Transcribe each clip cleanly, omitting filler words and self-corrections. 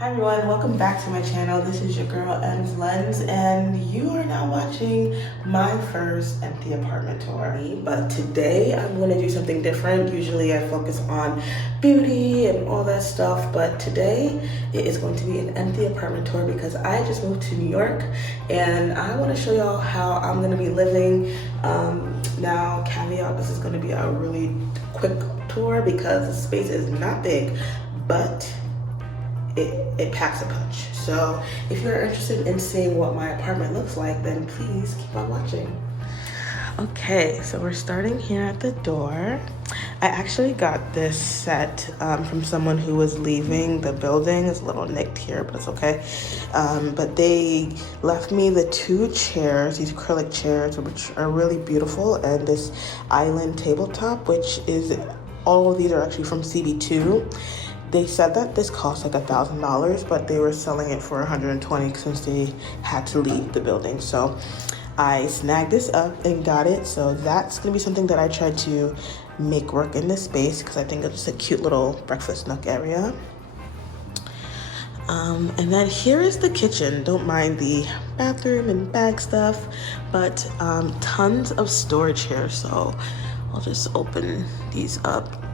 Hi everyone, welcome back to my channel. This is your girl M's Lens and you are now watching my first empty apartment tour. But today I'm going to do something different. Usually I focus on beauty and all that stuff, but today it is going to be an empty apartment tour because I just moved to New York and I want to show y'all how I'm going to be living. Now, caveat, this is going to be a really quick tour because the space is not big, but it packs a punch. So if you're interested in seeing what my apartment looks like, then please keep on watching. Okay, so we're starting here at the door. I actually got this set from someone who was leaving the building. It's a little nicked here, but it's okay. But they left me the two chairs, these acrylic chairs, which are really beautiful, and this island tabletop, which is, all of these are actually from CB2. They said that this cost like $1,000, but they were selling it for $120 since they had to leave the building. So I snagged this up and got it. So that's gonna be something that I tried to make work in this space because I think it's just a cute little breakfast nook area. And then here is the kitchen. Don't mind the bathroom and bag stuff, but tons of storage here. So I'll just open these up.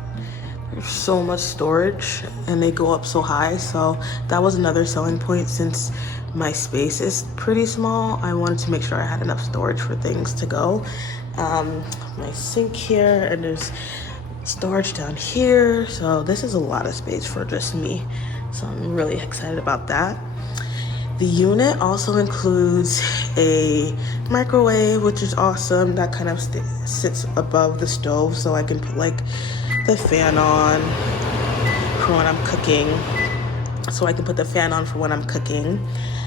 There's so much storage and they go up so high, so that was another selling point. Since my space is pretty small, I wanted to make sure I had enough storage for things to go. My sink here, and there's storage down here, so this is a lot of space for just me, so I'm really excited about that. The unit also includes a microwave, which is awesome. That kind of sits above the stove, so I can put like the fan on for when I'm cooking.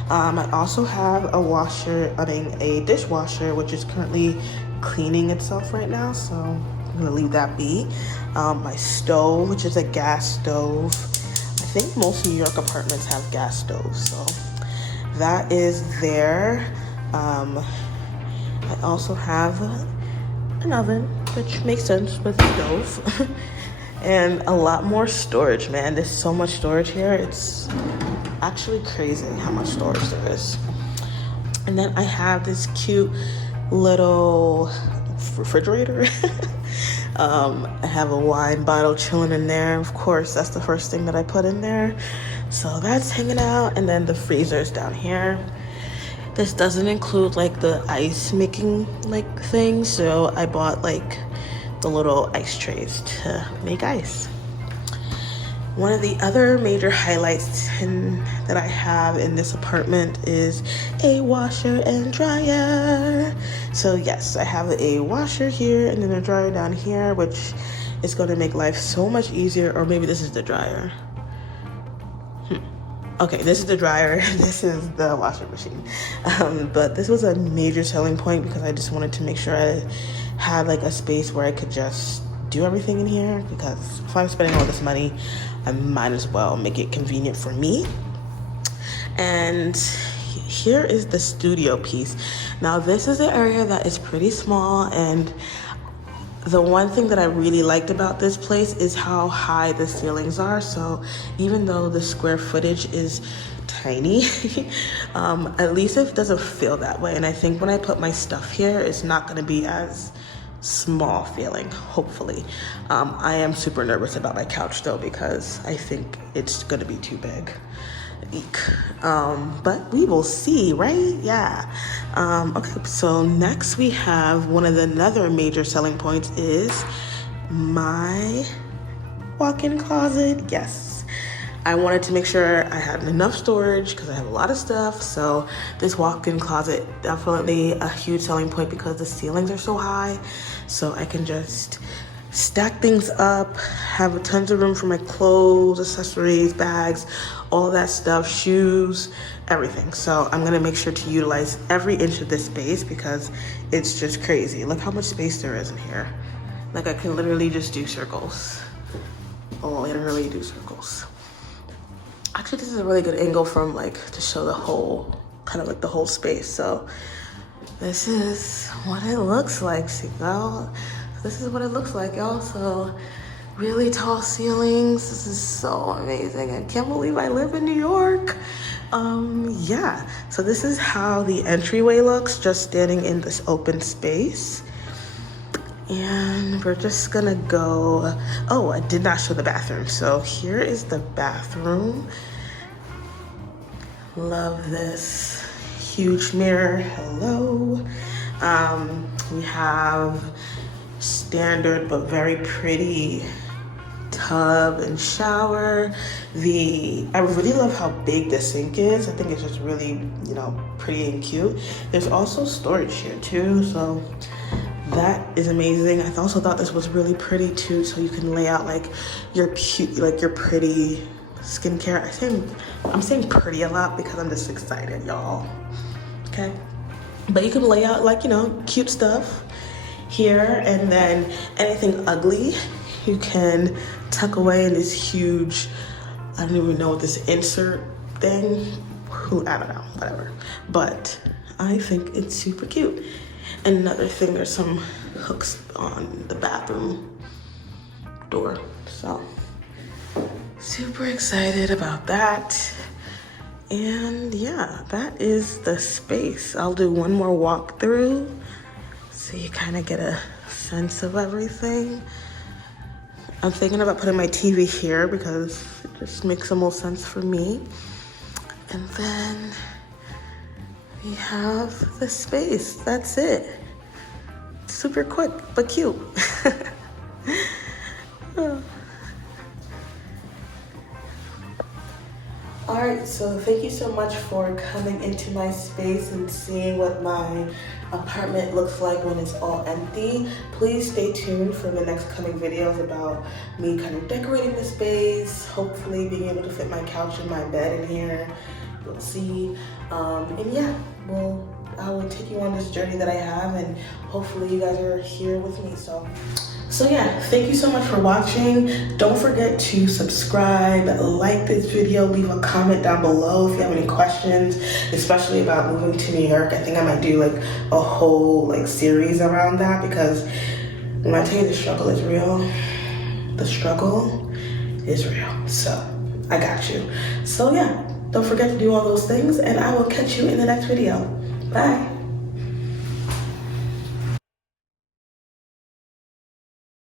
I also have a dishwasher, which is currently cleaning itself right now, so I'm gonna leave that be. My stove, which is a gas stove. I think most New York apartments have gas stoves, so that is there. I also have an oven, which makes sense with the stove. And a lot more storage, man. There's so much storage here. It's actually crazy how much storage there is. And then I have this cute little refrigerator. I have a wine bottle chilling in there. Of course, that's the first thing that I put in there. So that's hanging out. And then the freezer's down here. This doesn't include like the ice making like thing, so I bought like the little ice trays to make ice. One of the other major highlights that I have in this apartment is a washer and dryer. So yes, I have a washer here and then a dryer down here, which is going to make life so much easier. Or maybe this is the dryer. Okay, this is the dryer, this is the washing machine. But this was a major selling point because I just wanted to make sure I had like a space where I could just do everything in here, because if I'm spending all this money, I might as well make it convenient for me. And here is the studio piece. Now this is an area that is pretty small, and the one thing that I really liked about this place is how high the ceilings are. So even though the square footage is tiny, at least it doesn't feel that way. And I think when I put my stuff here, it's not gonna be as small feeling, hopefully. I am super nervous about my couch though, because I think it's gonna be too big. Eek. But we will see, right? Yeah. Okay, so next we have another major selling points is my walk-in closet. Yes, I wanted to make sure I had enough storage because I have a lot of stuff. So this walk-in closet, definitely a huge selling point because the ceilings are so high. So I can just stack things up, have tons of room for my clothes, accessories, bags, all that stuff, shoes, everything. So I'm gonna make sure to utilize every inch of this space because it's just crazy. Look how much space there is in here. Like I can literally just do circles. Oh, literally do circles. Actually, this is a really good angle from to show the whole, kind of like the whole space. So this is what it looks like, y'all. This is what it looks like, y'all. So really tall ceilings. This is so amazing. I can't believe I live in New York. Yeah, so this is how the entryway looks, just standing in this open space. And we're just gonna go, oh, I did not show the bathroom. So here is the bathroom. Love this huge mirror, hello. We have standard but very pretty tub and shower. I really love how big the sink is. I think it's just really, you know, pretty and cute. There's also storage here too, so that is amazing. I also thought this was really pretty too, so you can lay out like your pretty skincare. I'm saying pretty a lot because I'm just excited, y'all. Okay, but you can lay out like, you know, cute stuff here, and then anything ugly you can tuck away in this huge, I don't even know what this insert thing, I don't know, whatever. But I think it's super cute. And another thing, there's some hooks on the bathroom door. So super excited about that. And yeah, that is the space. I'll do one more walkthrough so you kind of get a sense of everything. I'm thinking about putting my TV here because it just makes the most sense for me. And then we have the space. That's it. Super quick, but cute. All right, so thank you so much for coming into my space and seeing what my apartment looks like when it's all empty. Please stay tuned for the next coming videos about me kind of decorating the space, hopefully being able to fit my couch and my bed in here. We'll see. And yeah, I will take you on this journey that I have, and hopefully you guys are here with me. So yeah, thank you so much for watching. Don't forget to subscribe, like this video, leave a comment down below if you have any questions, especially about moving to New York. I think I might do like a whole like series around that, because when I tell you the struggle is real, the struggle is real. So I got you. So yeah, don't forget to do all those things, and I will catch you in the next video. Bye.